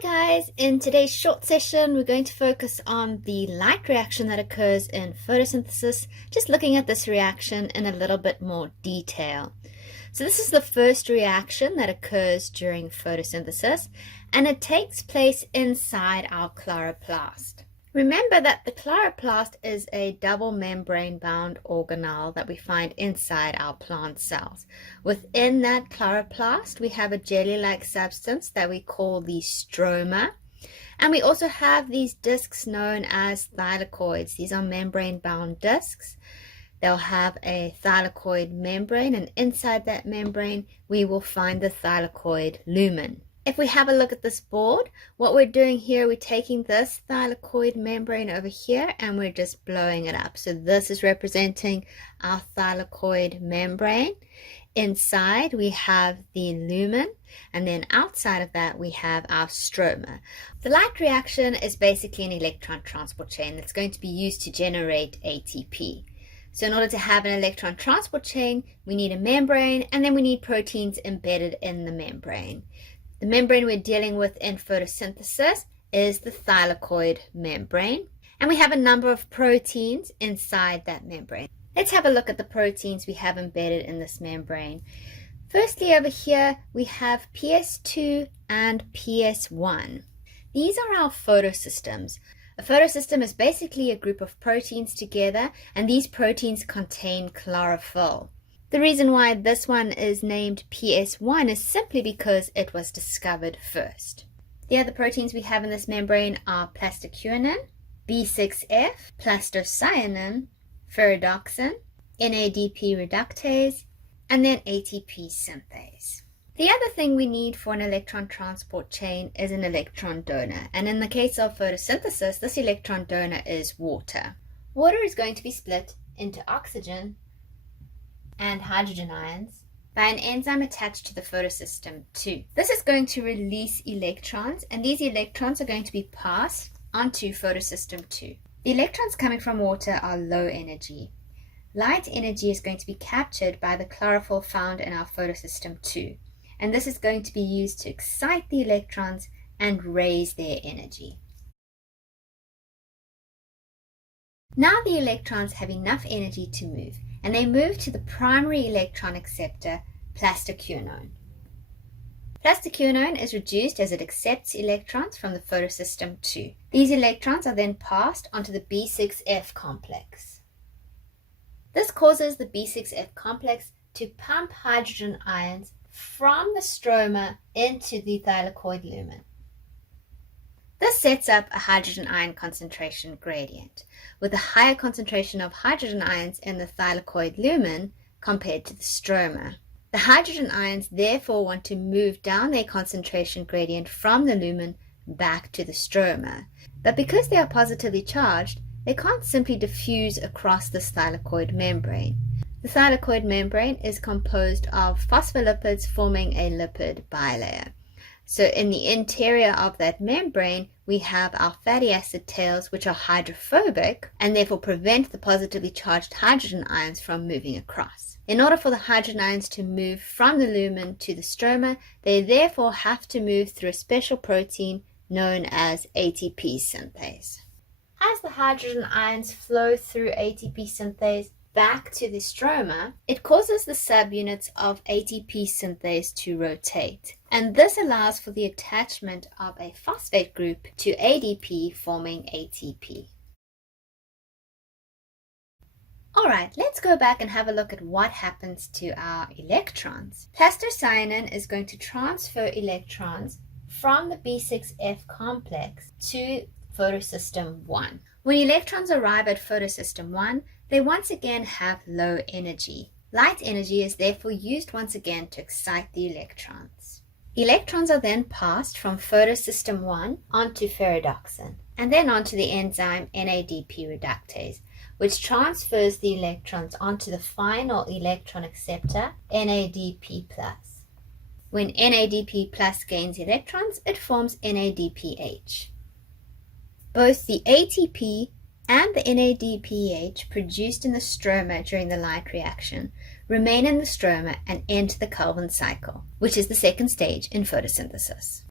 Hi guys, in today's short session we're going to focus on the light reaction that occurs in photosynthesis, just looking at this reaction in a little bit more detail. So this is the first reaction that occurs during photosynthesis, and it takes place inside our chloroplast. Remember that the chloroplast is a double membrane bound organelle that we find inside our plant cells. Within that chloroplast we have a jelly-like substance that we call the stroma, and we also have these discs known as thylakoids. These are membrane bound discs. They'll have a thylakoid membrane, and inside that membrane we will find the thylakoid lumen. If we have a look at this board, what we're doing here, we're taking this thylakoid membrane over here and we're just blowing it up. So this is representing our thylakoid membrane. Inside we have the lumen, and then outside of that we have our stroma. The light reaction is basically an electron transport chain that's going to be used to generate ATP. So in order to have an electron transport chain, we need a membrane, and then we need proteins embedded in the membrane. The membrane we're dealing with in photosynthesis is the thylakoid membrane, and we have a number of proteins inside that membrane. Let's have a look at the proteins we have embedded in this membrane. Firstly, over here we have PS2 and PS1. These are our photosystems. A photosystem is basically a group of proteins together, and these proteins contain chlorophyll. The reason why this one is named PS1 is simply because it was discovered first. The other proteins we have in this membrane are plastoquinone, B6F, plastocyanin, ferredoxin, NADP reductase, and then ATP synthase. The other thing we need for an electron transport chain is an electron donor, and in the case of photosynthesis, this electron donor is water. Water is going to be split into oxygen and hydrogen ions by an enzyme attached to the photosystem 2. This is going to release electrons, and these electrons are going to be passed onto photosystem 2. The electrons coming from water are low energy. Light energy is going to be captured by the chlorophyll found in our photosystem 2, and this is going to be used to excite the electrons and raise their energy. Now the electrons have enough energy to move, and they move to the primary electron acceptor, plastoquinone. Plastoquinone is reduced as it accepts electrons from the photosystem 2. These electrons are then passed onto the B6F complex. This causes the B6F complex to pump hydrogen ions from the stroma into the thylakoid lumen. This sets up a hydrogen ion concentration gradient, with a higher concentration of hydrogen ions in the thylakoid lumen compared to the stroma. The hydrogen ions therefore want to move down their concentration gradient from the lumen back to the stroma. But because they are positively charged, they can't simply diffuse across this thylakoid membrane. The thylakoid membrane is composed of phospholipids forming a lipid bilayer. So in the interior of that membrane, we have our fatty acid tails, which are hydrophobic and therefore prevent the positively charged hydrogen ions from moving across. In order for the hydrogen ions to move from the lumen to the stroma, they therefore have to move through a special protein known as ATP synthase. As the hydrogen ions flow through ATP synthase back to the stroma, it causes the subunits of ATP synthase to rotate, and this allows for the attachment of a phosphate group to ADP, forming ATP. Alright, let's go back and have a look at what happens to our electrons. Plastocyanin is going to transfer electrons from the B6F complex to photosystem 1. When electrons arrive at photosystem 1, they once again have low energy. Light energy is therefore used once again to excite the electrons. Electrons are then passed from photosystem 1 onto ferredoxin, and then onto the enzyme NADP reductase, which transfers the electrons onto the final electron acceptor, NADP+. When NADP+ gains electrons, it forms NADPH. Both the ATP and the NADPH produced in the stroma during the light reaction remain in the stroma and enter the Calvin cycle, which is the second stage in photosynthesis.